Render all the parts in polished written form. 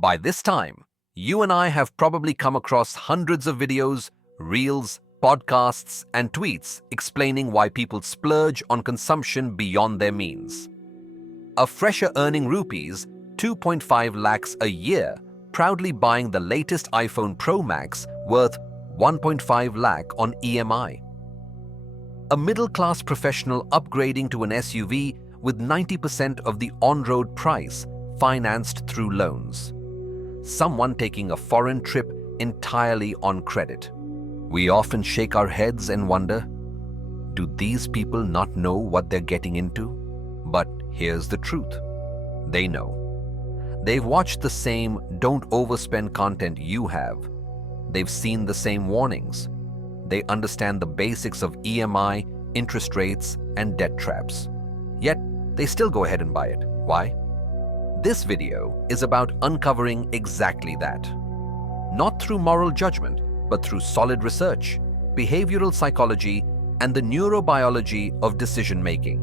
By this time, you and I have probably come across hundreds of videos, reels, podcasts, and tweets explaining why people splurge on consumption beyond their means. A fresher earning rupees 2.5 lakhs a year, proudly buying the latest iPhone Pro Max worth 1.5 lakh on EMI. A middle-class professional upgrading to an SUV with 90% of the on-road price financed through loans. Someone taking a foreign trip entirely on credit. We often shake our heads and wonder, do these people not know what they're getting into? But here's the truth. They know. They've watched the same don't overspend content you have. They've seen the same warnings. They understand the basics of EMI, interest rates, and debt traps. Yet, they still go ahead and buy it. Why? This video is about uncovering exactly that. Not through moral judgment, but through solid research, behavioral psychology, and the neurobiology of decision-making.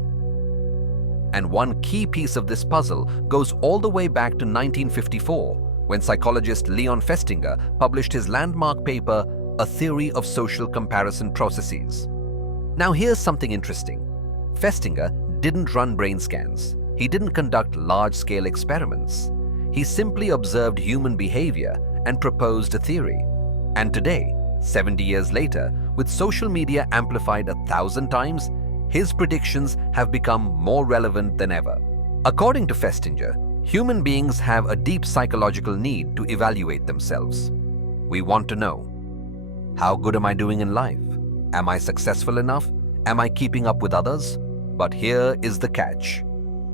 And one key piece of this puzzle goes all the way back to 1954, when psychologist Leon Festinger published his landmark paper, A Theory of Social Comparison Processes. Now here's something interesting. Festinger didn't run brain scans. He didn't conduct large-scale experiments. He simply observed human behavior and proposed a theory. And today, 70 years later, with social media amplified 1,000 times, his predictions have become more relevant than ever. According to Festinger, human beings have a deep psychological need to evaluate themselves. We want to know, how good am I doing in life? Am I successful enough? Am I keeping up with others? But here is the catch.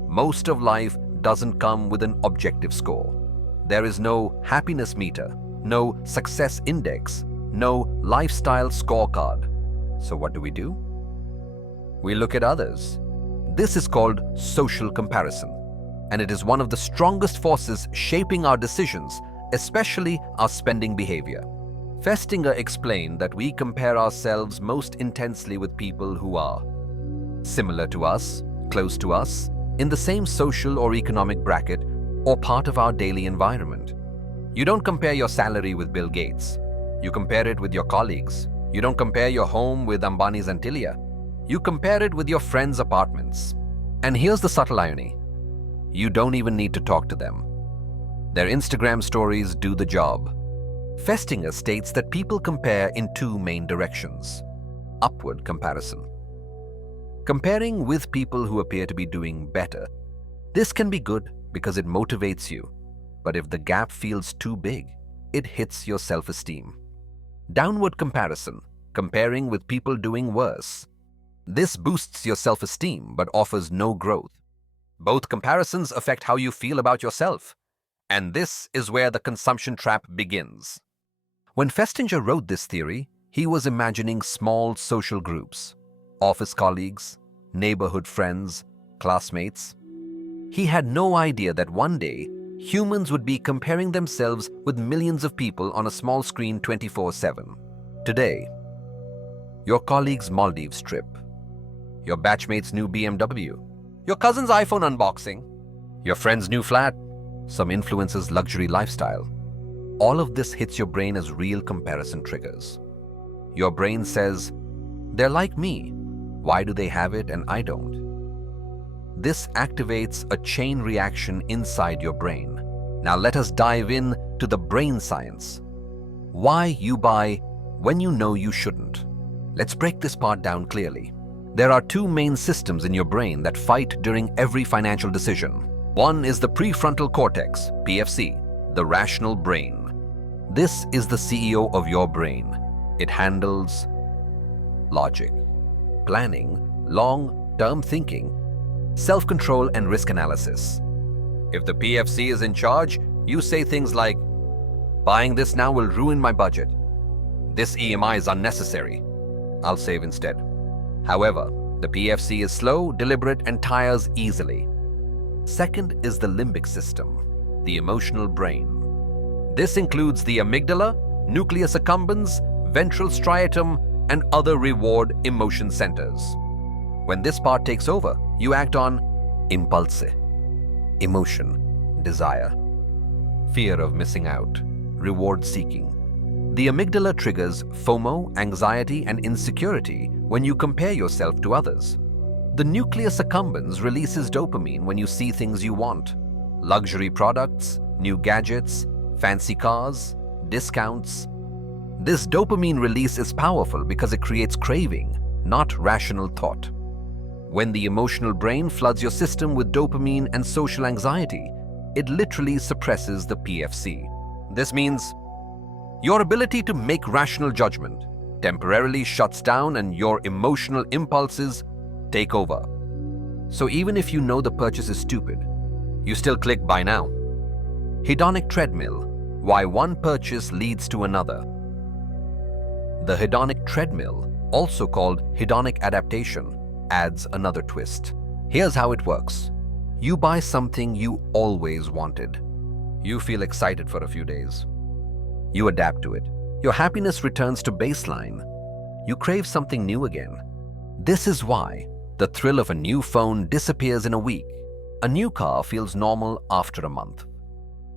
Most of life doesn't come with an objective score. There is no happiness meter, no success index, no lifestyle scorecard. So what do? We look at others. This is called social comparison, and it is one of the strongest forces shaping our decisions, especially our spending behavior. Festinger explained that we compare ourselves most intensely with people who are similar to us, close to us, in the same social or economic bracket, or part of our daily environment. You don't compare your salary with Bill Gates. You compare it with your colleagues. You don't compare your home with Ambani's Antilia. You compare it with your friends' apartments. And here's the subtle irony. You don't even need to talk to them. Their Instagram stories do the job. Festinger states that people compare in two main directions. Upward comparison. Comparing with people who appear to be doing better. This can be good because it motivates you. But if the gap feels too big, it hits your self-esteem. Downward comparison. Comparing with people doing worse. This boosts your self-esteem but offers no growth. Both comparisons affect how you feel about yourself. And this is where the consumption trap begins. When Festinger wrote this theory, he was imagining small social groups. Office colleagues, neighborhood friends, classmates. He had no idea that one day, humans would be comparing themselves with millions of people on a small screen 24/7. Today, your colleague's Maldives trip, your batchmate's new BMW, your cousin's iPhone unboxing, your friend's new flat, some influencer's luxury lifestyle. All of this hits your brain as real comparison triggers. Your brain says, they're like me. Why do they have it and I don't? This activates a chain reaction inside your brain. Now let us dive in to the brain science. Why you buy when you know you shouldn't. Let's break this part down clearly. There are two main systems in your brain that fight during every financial decision. One is the prefrontal cortex, PFC, the rational brain. This is the CEO of your brain. It handles logic, planning, long-term thinking, self-control, and risk analysis. If the PFC is in charge, you say things like, buying this now will ruin my budget. This EMI is unnecessary. I'll save instead. However, the PFC is slow, deliberate, and tires easily. Second is the limbic system, the emotional brain. This includes the amygdala, nucleus accumbens, ventral striatum, and other reward emotion centers. When this part takes over, you act on impulse, emotion, desire. fear of missing out, reward seeking. The amygdala triggers FOMO, anxiety, and insecurity when you compare yourself to others. The nucleus accumbens releases dopamine when you see things you want: luxury products, new gadgets, fancy cars, discounts. This dopamine release is powerful because it creates craving, not rational thought. When the emotional brain floods your system with dopamine and social anxiety, it literally suppresses the PFC. This means your ability to make rational judgment temporarily shuts down and your emotional impulses take over. So even if you know the purchase is stupid, you still click buy now. Hedonic Treadmill: why one purchase leads to another. The hedonic treadmill, also called hedonic adaptation, adds another twist. Here's how it works. You buy something you always wanted. You feel excited for a few days. You adapt to it. Your happiness returns to baseline. You crave something new again. This is why the thrill of a new phone disappears in a week. A new car feels normal after a month.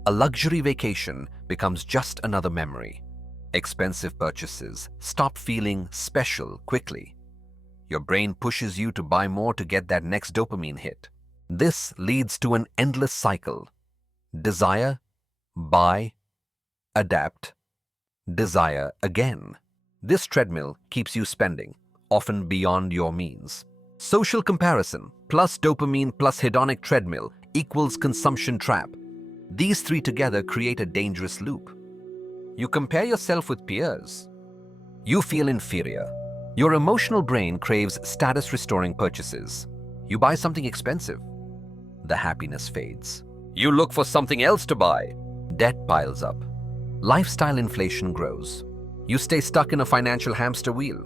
A luxury vacation becomes just another memory. Expensive purchases stop feeling special quickly. Your brain pushes you to buy more to get that next dopamine hit. This leads to an endless cycle. Desire, buy, adapt, desire again. This treadmill keeps you spending, often beyond your means. Social comparison plus dopamine plus hedonic treadmill equals consumption trap. These three together create a dangerous loop. You compare yourself with peers. You feel inferior. Your emotional brain craves status-restoring purchases. You buy something expensive. The happiness fades. You look for something else to buy. Debt piles up. Lifestyle inflation grows. You stay stuck in a financial hamster wheel.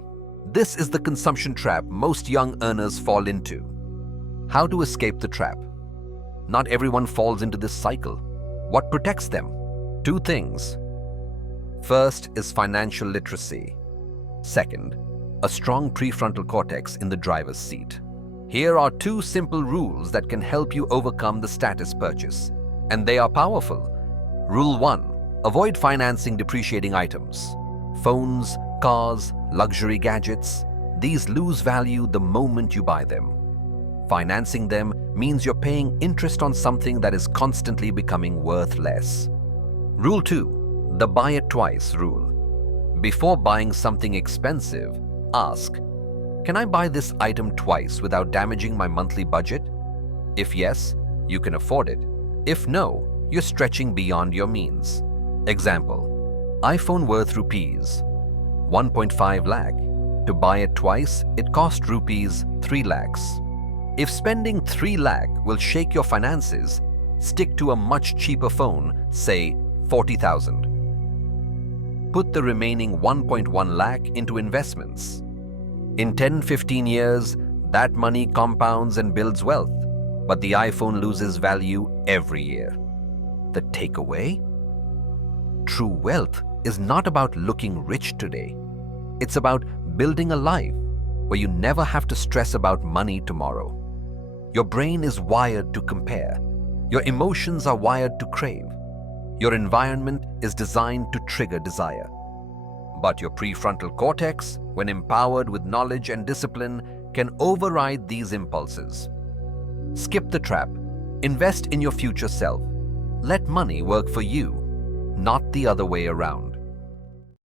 This is the consumption trap most young earners fall into. How to escape the trap? Not everyone falls into this cycle. What protects them? Two things. First is financial literacy. Second, a strong prefrontal cortex in the driver's seat. Here are two simple rules that can help you overcome the status purchase, and they are powerful. Rule 1. Avoid financing depreciating items. Phones, cars, luxury gadgets. These lose value the moment you buy them. Financing them means you're paying interest on something that is constantly becoming worth less. Rule 2. The buy it twice rule. Before buying something expensive, ask, can I buy this item twice without damaging my monthly budget? If yes, you can afford it. If no, you're stretching beyond your means. Example, iPhone worth rupees 1.5 lakh. To buy it twice, it cost rupees 3 lakhs. If spending 3 lakh will shake your finances, stick to a much cheaper phone, say 40,000. Put the remaining 1.1 lakh into investments. In 10-15 years, that money compounds and builds wealth, but the iPhone loses value every year. The takeaway? True wealth is not about looking rich today. It's about building a life where you never have to stress about money tomorrow. Your brain is wired to compare. Your emotions are wired to crave. Your environment is designed to trigger desire. But your prefrontal cortex, when empowered with knowledge and discipline, can override these impulses. Skip the trap. Invest in your future self. Let money work for you, not the other way around.